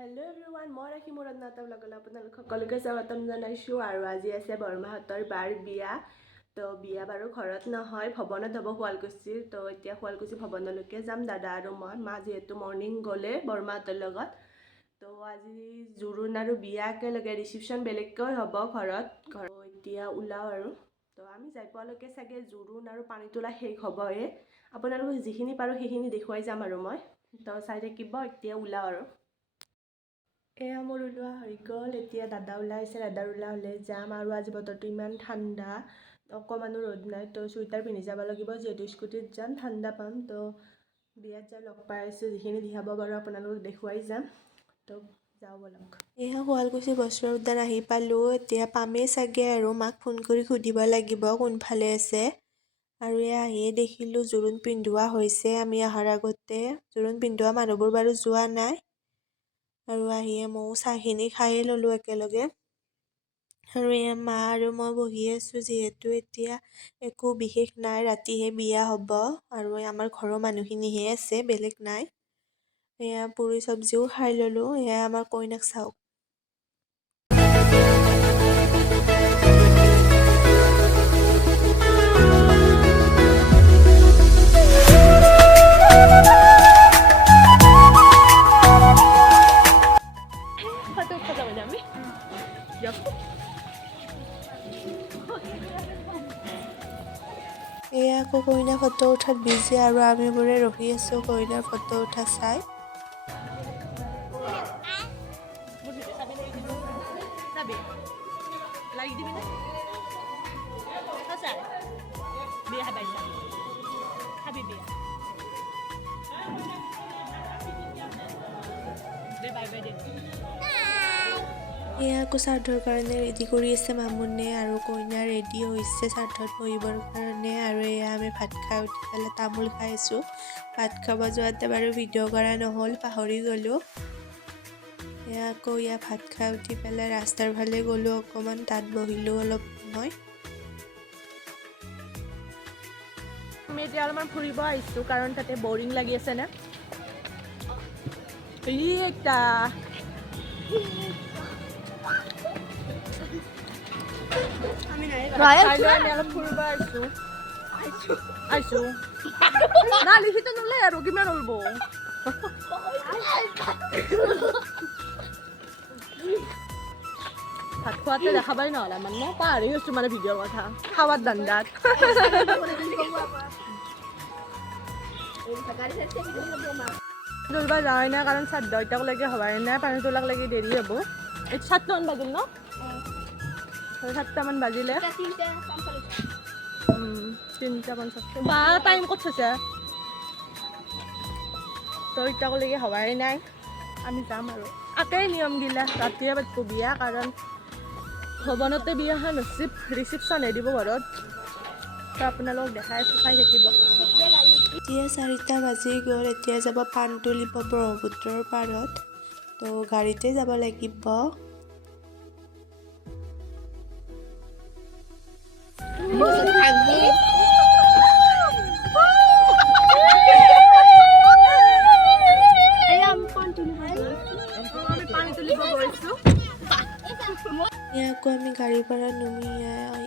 Hello everyone, মই ৰাখি মোৰ অন্যতম লগলে আপোনালোক সকলোকে স্বাগতম জনাইছো আৰু আজি আছে বৰমাহতৰ বাৰ বিয়া। তো বিয়া বাৰু ঘৰত নহয়, ভৱনত হ'ব শুৱালকুছিৰ। তো এতিয়া শুৱালকুছি ভৱনলৈকে যাম দাদা আৰু মই। মা যেহেতু মৰ্নিং গ'লে বৰমাহতৰ লগত। তো আজি জোৰোণ আৰু বিয়া একেলগে, ৰিচিপশ্যন বেলেগকৈ হ'ব ঘৰত। এতিয়া ওলাও আৰু। তো আমি যাই পোৱালৈকে চাগে জোৰোণ আৰু পানী তোলা শেষ হ'বয়ে। আপোনালোকক যিখিনি পাৰোঁ সেইখিনি দেখুৱাই যাম আৰু মই। তো চাই থাকিব, এতিয়া ওলাও আৰু। এয়া মোৰ ওলোৱা হৈ গ'ল। এতিয়া দাদা ওলাইছে, দাদাৰ ওলা হ'লে যাম। আৰু আজি বতৰটো ইমান ঠাণ্ডা, অকণমানো ৰ'দ নাই। তো চুইটাৰ পিন্ধি যাব লাগিব, যিহেতু স্কুটিত যাম, ঠাণ্ডা পাম। তো বিয়াত যাই লগ পাই আছোঁ, যিখিনি দেখাব পাৰোঁ আপোনালোকক দেখুৱাই যাম। তো যাওঁ বলক। এয়া শুৱালকুছি বস্ত্ৰ উদ্যান আহি পালোঁ। এতিয়া পামেই চাগে আৰু, মাক ফোন কৰি সুধিব লাগিব কোনফালে আছে। আৰু এয়া আহিয়ে দেখিলোঁ জোৰোণ পিন্ধোৱা হৈছে। আমি অহাৰ আগতে জোৰোণ পিন্ধোৱা মানুহবোৰ বাৰু যোৱা নাই। আৰু আহিয়ে ময়ো চাহখিনি খায়ে ল'লোঁ একেলগে। আৰু এয়া মা আৰু মই বহি আছোঁ, যিহেতু এতিয়া একো বিশেষ নাই, ৰাতিহে বিয়া হ'ব। আৰু আমাৰ ঘৰৰ মানুহখিনিহে আছে, বেলেগ নাই। এয়া পুৰি চব্জিও খাই ল'লোঁ। এয়া আমাৰ কইনাক চাওক। এয়া আকৌ কইনা ফটো উঠাত বিজি আৰু আমিবোৰে ৰখি আছোঁ কইনাৰ ফটো উঠা চাই। এয়া আকৌ শ্ৰাদ্ধৰ কাৰণে ৰেডি কৰি আছে মামুনে, আৰু কইনা ৰেডি হৈছে শ্ৰাদ্ধত বহিবৰ কাৰণে। আৰু এয়া আমি ভাত খাই উঠি পেলাই তামোল খাই আছোঁ। ভাত খাব যোৱাতে বাৰু ভিডিঅ' কৰা নহ'ল, পাহৰি গ'লোঁ। এয়া আকৌ ভাত খাই উঠি পেলাই ৰাস্তাৰ ফালে গ'লোঁ অকণমান, তাত বহিলোঁ অলপ সময়। আমি এতিয়া অলপমান ফুৰিব আহিছোঁ, কাৰণ তাতে বৰিং লাগি আছে না। আমি অলপ ফুৰিব আহিছোঁ। না লিখিত নলে আৰু কিমান উৰব। ভাত খোৱাতে দেখাবাই নহ'লে মানে পাহৰি গৈছোঁ মানে ভিডিঅ'ৰ কথা, খাৱাৰ ধান্দাত। তুলবা যাৱাই নাই, কাৰণ শ্ৰাদ্ধ এতিয়ালৈকে হোৱাই নাই, পানী তোলাক লাগি দেৰি হ'ব। 7টামান বাজিল ন? 7টামান বাজিলে। 3:50 বা টাইম ক'ত থৈছে। তো এতিয়ালৈকে হোৱাই নাই, আমি যাম আৰু। একেই নিয়ম গিলা, ৰাতিয়ে পাতিব বিয়া, কাৰণ ভৱনতে বিয়াখন হৈছে, ৰিচিপশ্যনহে দিব ঘৰত। তো আপোনালোকক দেখাই আছোঁ, চাই থাকিব। এতিয়া 4টা বাজি গ'ল। এতিয়া যাব পাণ তুলিব ব্ৰহ্মপুত্ৰৰ পাৰত। তো গাড়ীতে যাব লাগিব। আকৌ আমি গাড়ীৰ পৰা নুমি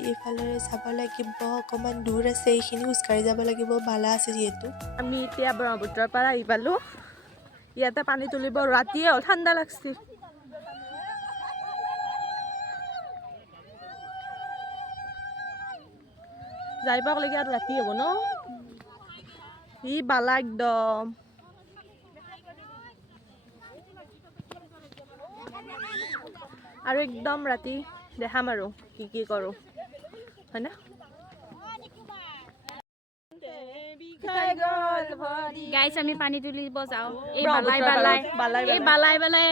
এইফালে যাব লাগিব, অকণমান দূৰ আছে, এইখিনি খোজকাঢ়ি যাব লাগিব, বালা আছে যিহেতু। আমি এতিয়া ব্ৰহ্মপুত্ৰৰ পৰা আহি পালোঁ। ইয়াতে পানী তুলিব, ৰাতিয়ে হ'ল, ঠাণ্ডা লাগছে। যাই পাকলৈকে আৰু ৰাতি হ'ব ন? ই বালা একদম। আৰু একদম ৰাতি দেখাম আৰু কি কৰোঁ, হয় না? গাইছ আমি পানী তুলিব যাওঁ। এই বালাই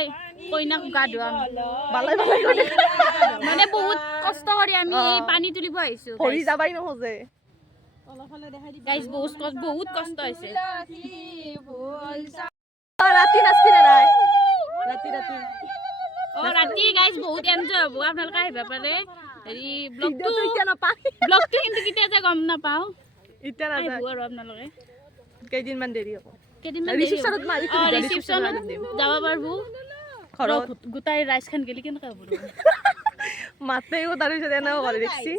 কইনাক গা ধুৱাম। মানে বহুত কষ্ট কৰি আমি এই পানী তুলিব আহিছোঁ। ভৰি যাবাই নোখোজে। গাইছ বহুত কষ্ট হৈছে। ৰাতি নাচবি নে নাই? ৰাতি গাইছ বহুত এনজয় হ'ব, আপোনালোকে আহিব পাৰে। হেৰি ব্লগটো কিন্তু কেতিয়া যে গম নাপাওঁ। এতিয়া নাযায় আৰু আপোনালোকে কেইদিনমান দেৰি হ'ব। ৰিচিপশ্যনত যাব পাৰিব। ঘৰত গোটাই ৰাইজ খান গেলি কেনেকৈ হ'ব মাতেও তাৰপিছত এনেও কৰে দেখছি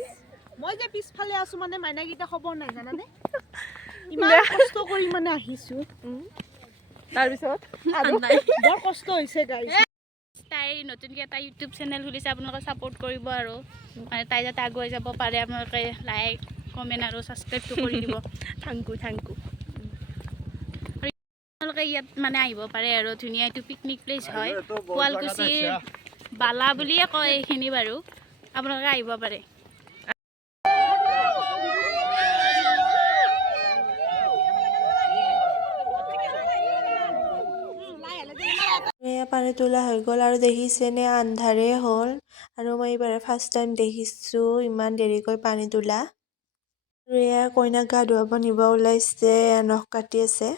মই যে পিছফালে আছো মানে মাইনাকেইটা খবৰ নাই জানানে ইমান কষ্ট কৰি মানে আহিছো তাৰপিছত আৰু বৰ কষ্ট হৈছে গাইছ তাই নতুনকৈ এটা ইউটিউব চেনেল খুলিছে আপোনালোকে ছাপোৰ্ট কৰিব আৰু মানে তাই যাতে আগুৱাই যাব পাৰে আপোনালোকে লাইক কমেণ্ট আৰু ছাবস্ক্ৰাইবটো কৰি দিব থেংক ইউ আপোনালোকে ইয়াত মানে আহিব পাৰে আৰু ধুনীয়া এইটো পিকনিক প্লেচ হয় শুৱালকুছিৰ বালা বুলিয়ে কয় এইখিনি বাৰু আপোনালোকে আহিব পাৰে পানী তোলা হৈ গ'ল আৰু দেখিছেনে আন্ধাৰে হ'ল আৰু মই এইবাৰ ফাৰ্ষ্ট টাইম দেখিছোঁ ইমান দেৰিকৈ পানী তোলা আৰু এয়া কইনাক গা ধুৱাব নিব ওলাইছে নখ কাটি আছে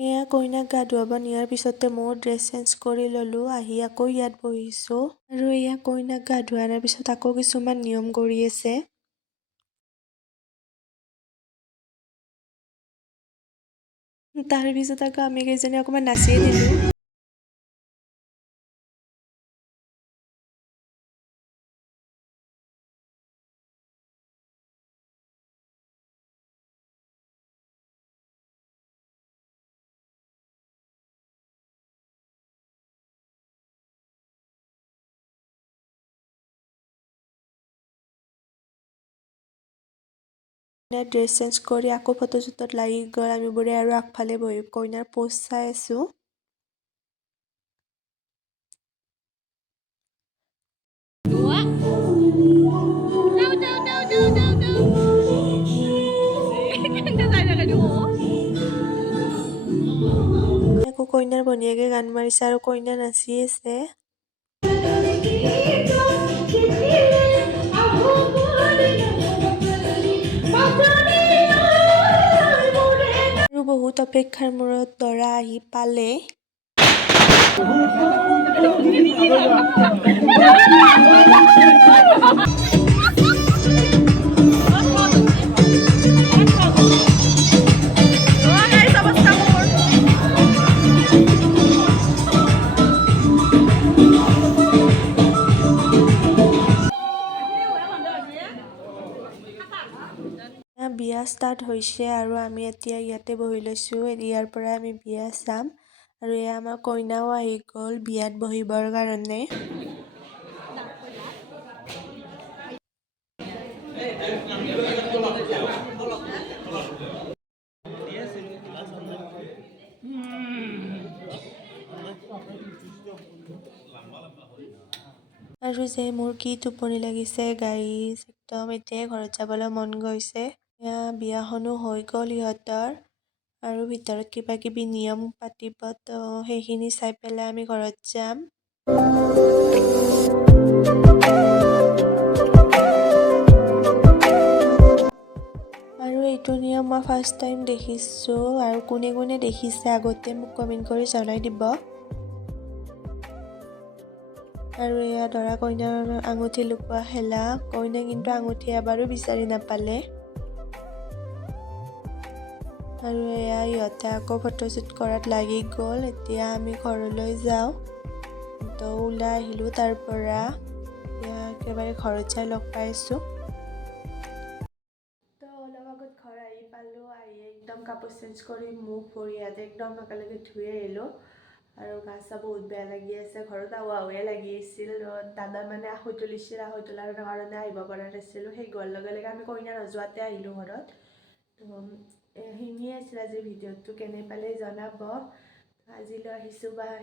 এয়া কইনাক গা ধুৱাব নিয়াৰ পিছতে ময়ো ড্ৰেছ চেঞ্জ কৰি ল'লোঁ আহি আকৌ ইয়াত বহিছোঁ আৰু এয়া কইনাক গা ধুৱাৰ পিছত আকৌ কিছুমান নিয়ম কৰি আছে তাৰপিছত আকৌ আমি কেইজনী অকণমান নাচিয়ে দিলোঁ ড্ৰেছ চেঞ্জ কৰি আকৌ ফটোশ্বুটত লাগি গ'ল আমিবোৰে আৰু আগফালে বহি কইনাৰ প'জ চাই আছোঁ আকৌ কইনাৰ ভনীয়েকে গান মাৰিছে আৰু কইনা নাচি আছে আৰু বহুত অপেক্ষাৰ মূৰত দৰা আহি পালে বিয়া ষ্টাৰ্ট হৈছে আৰু আমি এতিয়া ইয়াতে বহি লৈছোঁ ইয়াৰ পৰা আমি বিয়া চাম আৰু এয়া আমাৰ কইনাও আহি গ'ল বিয়াত বহিবৰ কাৰণে আৰু যে মোৰ কি টোপনি লাগিছে গাইজ একদম এতিয়াই ঘৰত যাবলৈ মন গৈছে এয়া বিয়াখনো হৈ গ'ল সিহঁতৰ আৰু ভিতৰত কিবা কিবি নিয়ম পাতিব তো সেইখিনি চাই পেলাই আমি ঘৰত যাম আৰু এইটো নিয়ম মই ফাৰ্ষ্ট টাইম দেখিছোঁ আৰু কোনে কোনে দেখিছে আগতে মোক কমেণ্ট কৰি জনাই দিব আৰু এয়া দৰা কইনাৰ আঙুঠি লুকোৱা খেলা কইনাই কিন্তু আঙুঠি এবাৰো বিচাৰি নাপালে আৰু এয়া ইহঁতে আকৌ ফটোশ্বুট কৰাত লাগি গ'ল এতিয়া আমি ঘৰলৈ যাওঁ তো ওলাই আহিলোঁ তাৰ পৰা এতিয়া একেবাৰে ঘৰত যাই লগ পাইছোঁ তো অলপ আগত ঘৰ আহি পালোঁ আহি একদম কাপোৰ চেঞ্জ কৰি মুখ ভৰি হাতে একদম একেলগে ধুই আহিলোঁ আৰু গা চা বহুত বেয়া লাগি আছে ঘৰত আহুৱে লাগি আছিল দাদা মানে আহু তুলিছিল আহু তোলাৰ কাৰণে আহিব পৰা নাছিলোঁ সেই গোৱাৰ লগে লগে আমি কইনা নোযোৱাতে আহিলোঁ ঘৰত তো সেইখিনিয়ে আছিল আজিৰ ভিডিঅ'টো কেনে পালে জনাব আজিলৈ আহিছোঁ বাই